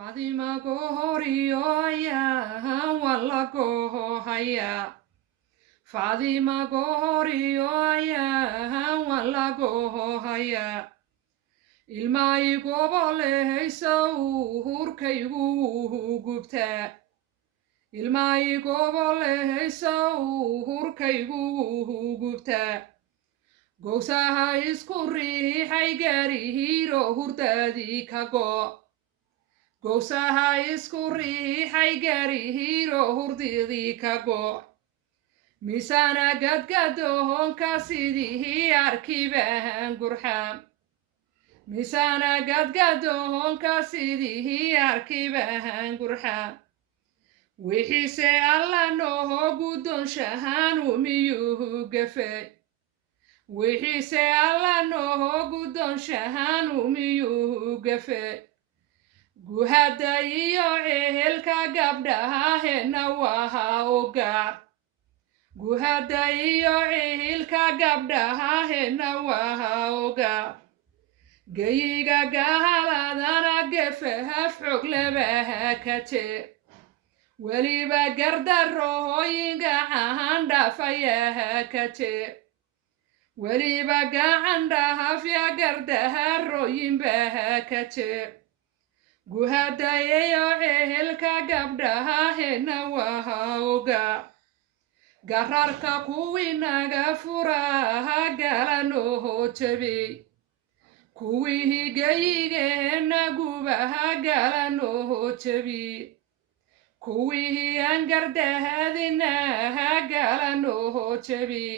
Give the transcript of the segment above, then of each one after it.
Fatima gohoriyoya walla gohohaya Fatima gohoriyoya walla gohohaya ilmay gobolehaysa hurkaygu gubta ilmay gobolehaysa hurkaygu gubta gowsaha isku riixay gaarihiiro hurdadii ka go' gowsaha isku riixay gaarihiiro hurdadii ka go' misaana gadgadoonka sidii arkibahan gurxam misaana gadgadoonka sidii arkibahan gurxam wixiise alla nooho guddoonshahaanu miyuhu gafay wixiise alla nooho guddoonshahaanu miyuhu gafay guhadda iyo cehelka gabdhahahena waha ogaar guhadda iyo cehelka gabdhahahena waha ogaar gayiga gahaladana gefahaf xog labaha ka jeer weliba gardarooyinga cahan dhafayaha ka jeer weliba gacan dhahafya gardaharooyinbaha ka jeer guhadda iyo cehelka gabdhahahena waha ogaar gararka kuwii naga furaha gala nooho jabey kuwii higayigeena gubaha gala nooho jabi kuwii aan gardahadinaha gala nooho jabi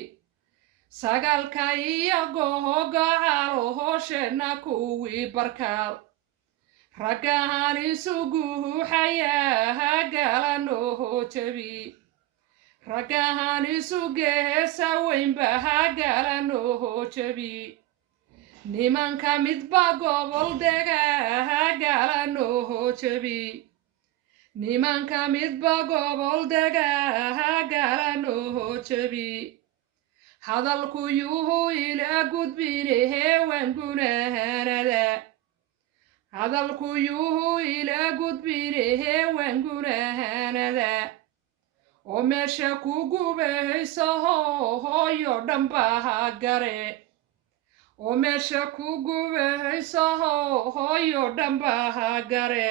sagalka iyo gohogacalohoshena kuwii barkaal raggahan isuguhuxayaha gala nooho jabi raggahan isugeesa weynbaha gala nooho jabi nimanka midba gobol degaha gala nooho jabi nimanka midba gobol degaha gala nooho jabi hadalku yuhu ila gudbinehe wangunahanada hadalku yuhu ila gudbinehe wangunahanada oo meesha ku gubahaysa hooyo dhanbaha gare oo meesha ku gubahaysa hooyo dhanbaha gare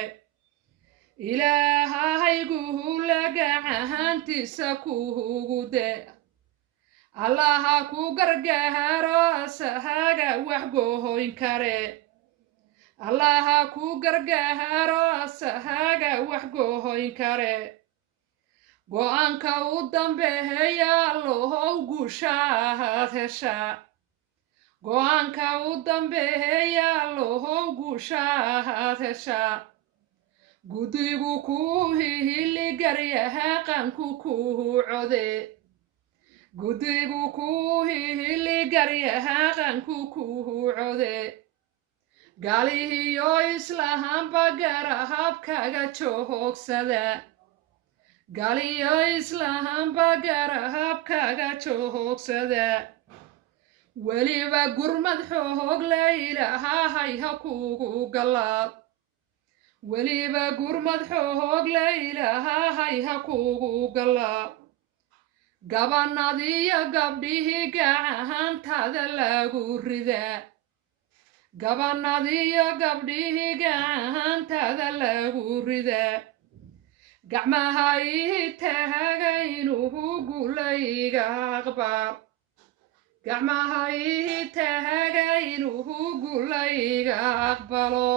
ilaahahayguhu lagacahantiisa kuhugu de allaha ku gargaharo asahaga wax gohoyn kare allaha ku gargaharo asahaga wax gohoyn kare go'aanka u dambeeya allohow guushahaad heshaa go'aanka u dambeeya allohow guushahaad heshaa guddigu kuu hihiligaryaha qanku kuu code guddigu kuu hihiligaryaha qanku kuu code galihiyo islahanba garahabkaga joogsada galiyo islahanba garahabkaga joogsada weliba gurmad xoog la ilaahay ha kugu galaad weliba gurmad xoog la ilaahay ha kugu galaad gabanadiyo gabdhihii gacahantada lagu ridaa gabanadiyo gabdhihii gacahantada lagu ridaa gacmaha ii taagaynuhu gulayga aqbaal gacmaha ii taagaynuhu gulayga aqbalo